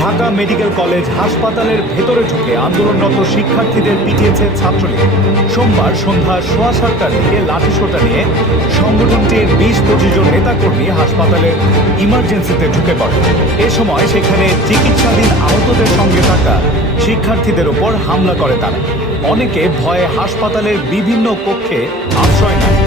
Dhaka medical college হাসপাতালের ভেতরে ঢুকে আন্দোলনরত শিক্ষার্থীদের পিটিয়েছে ছাত্রলীগ। সোমবার সন্ধ্যা সোয়া সাতটার দিকে লাঠিসোটা নিয়ে সংগঠনটির বিশ পঁচিশ জন নেতাকর্মী হাসপাতালের ইমার্জেন্সিতে ঢুকে পড়ে। এ সময় সেখানে চিকিৎসাধীন আহতদের সঙ্গে থাকা শিক্ষার্থীদের ওপর হামলা করে তারা। অনেকে ভয়ে হাসপাতালের বিভিন্ন কক্ষে আশ্রয় নেয়।